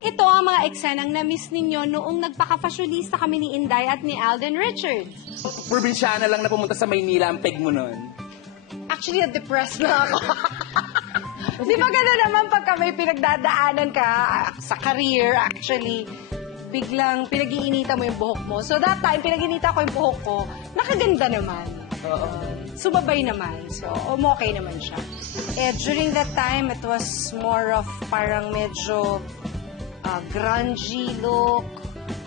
Ito ang mga eksenang na-miss ninyo noong nagpaka-fashionista kami ni Inday at ni Alden Richards. Probinsyana lang na pumunta sa Maynila ang peg mo nun. Actually, depressed na ako. Di ba gano'n naman pagka may pinagdadaanan ka sa career, actually, biglang pinag-iinita mo yung buhok mo. So that time, pinag-iinita ko yung buhok ko, nakaganda naman. Sumabay naman. So, okay naman siya. During that time, it was more of parang medyo grungy look.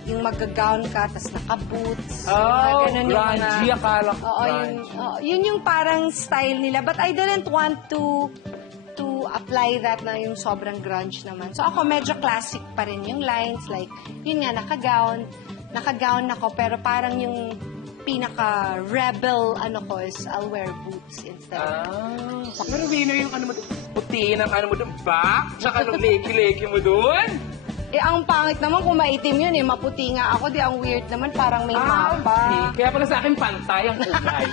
Yung mag-gown ka, tas naka-boots. Oh, ganun yung grungy, akala ko grungy. Yun yung parang style nila. But I didn't want to apply that na yung sobrang grunge naman. So ako medyo classic pa rin yung lines. Like, yun nga, naka-gown. Naka-gown ako, pero parang yung pinaka-rebel ko is I'll wear boots instead. Pero winner yung puti ng mo doon, back? Tsaka nung leki-leki mo doon? Ang pangit naman kung maitim yun maputi nga ako. Di ang weird naman, parang may mapa. Kaya pala sa akin pantay ang kulay.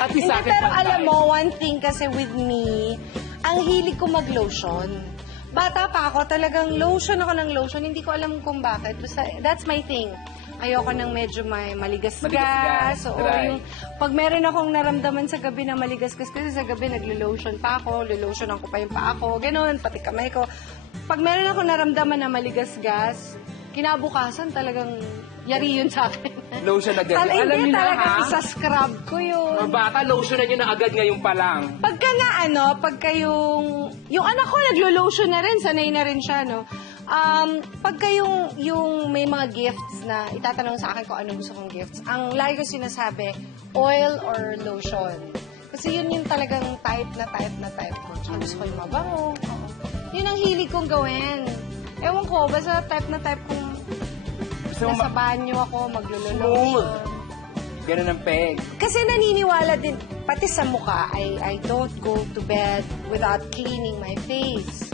At Hindi, sa akin pero pantay. alam mo, one thing kasi with me, ang hilig ko mag-lotion. Bata pa ako, talagang lotion ako ng lotion. Hindi ko alam kung bakit. Basta, that's my thing. Ayoko ng medyo may maligas-gas. Oo, yung, pag meron akong naramdaman sa gabi na maligas-gas, kasi sa gabi naglo-lotion pa ako, lolotionan ko pa yung paa ko, ganun, pati kamay ko. Pag meron akong naramdaman na maligas-gas, kinabukasan talagang yari yun sa akin. Lotion agad. Alam Hindi niyo na, talaga, ha? sa scrub ko yun. Mga bata, lotion na nyo na agad ngayon pa lang. Pagka nga pagka yung anak ko naglo-lotion na rin, sanay na rin siya, no? Pagka yung may mga gifts na itatanong sa akin kung ano gusto kong gifts, ang lagi ko sinasabi, oil or lotion. Kasi yun yung talagang type ko. Tsaka gusto ko yung mabango. Yun ang hilig kong gawin. Ewan ko, basta type kong nasa banyo ako, maglulolotion. Ganun ang peg. Kasi naniniwala din, pati sa mukha, I don't go to bed without cleaning my face.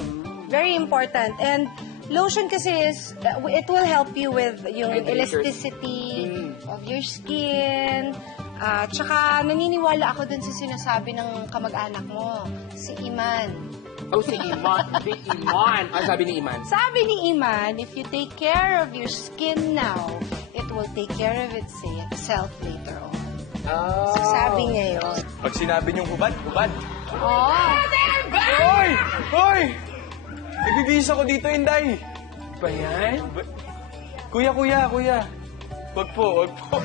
Very important. And lotion kasi is, it will help you with yung elasticity of your skin. Tsaka naniniwala ako dun sa sinasabi ng kamag-anak mo, si Iman. Oh, si Iman. Si Iman. Ano sabi ni Iman? Sabi ni Iman, if you take care of your skin now, it will take care of itself later on. Oh. So sabi niya yun. Pag sinabi niyong hubad, hubad. Oh! Hoy! Hoy! Nagbibihis ako dito, Inday. Ba yan? Kuya. Wag po. Wag po.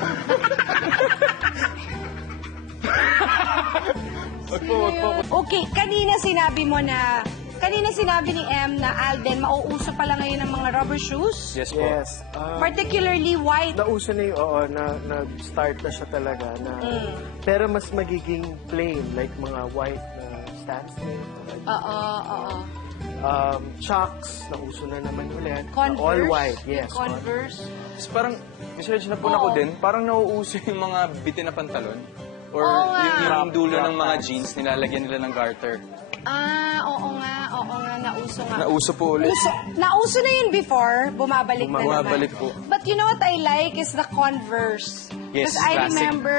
Okay, kanina sinabi ni M na Alden, mauuso pala ngayon ng mga rubber shoes. Yes po. Yes. Particularly white. Nauso na yung, nag-start na siya talaga. Pero mas magiging plain, like mga white na standstill. Oo. Chucks, nauso na naman ulit. Converse. All white, yes. Converse. Tapos parang, research na po na ko din, parang nauuso yung mga bitin na pantalon. Or Oo nga. yung dulo ng mga jeans, nilalagyan nila ng garter. Oo nga, nauso nga. Nauso po ulit. Nauso na yun before, bumabalik na naman. Bumabalik po. But you know what I like is the Converse. Yes, Because I classic. remember,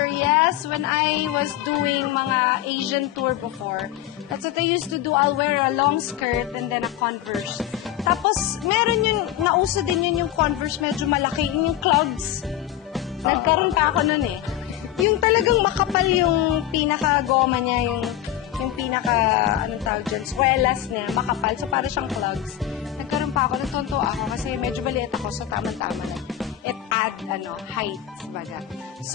when I was doing mga Asian tour before, that's what I used to do. I'll wear a long skirt and then a Converse. Tapos, meron nauso din yun yung Converse, medyo malaki, yung clogs. Nagkaroon pa ako nun eh. Yung talagang makapal yung pinaka-goma niya, yung pinaka, anong tawag dyan, swelas niya, makapal. So, para siyang clogs. Nagkaroon pa ako, natunto ako kasi medyo maliit ako, so tama-tama na. It add, height, baga. So,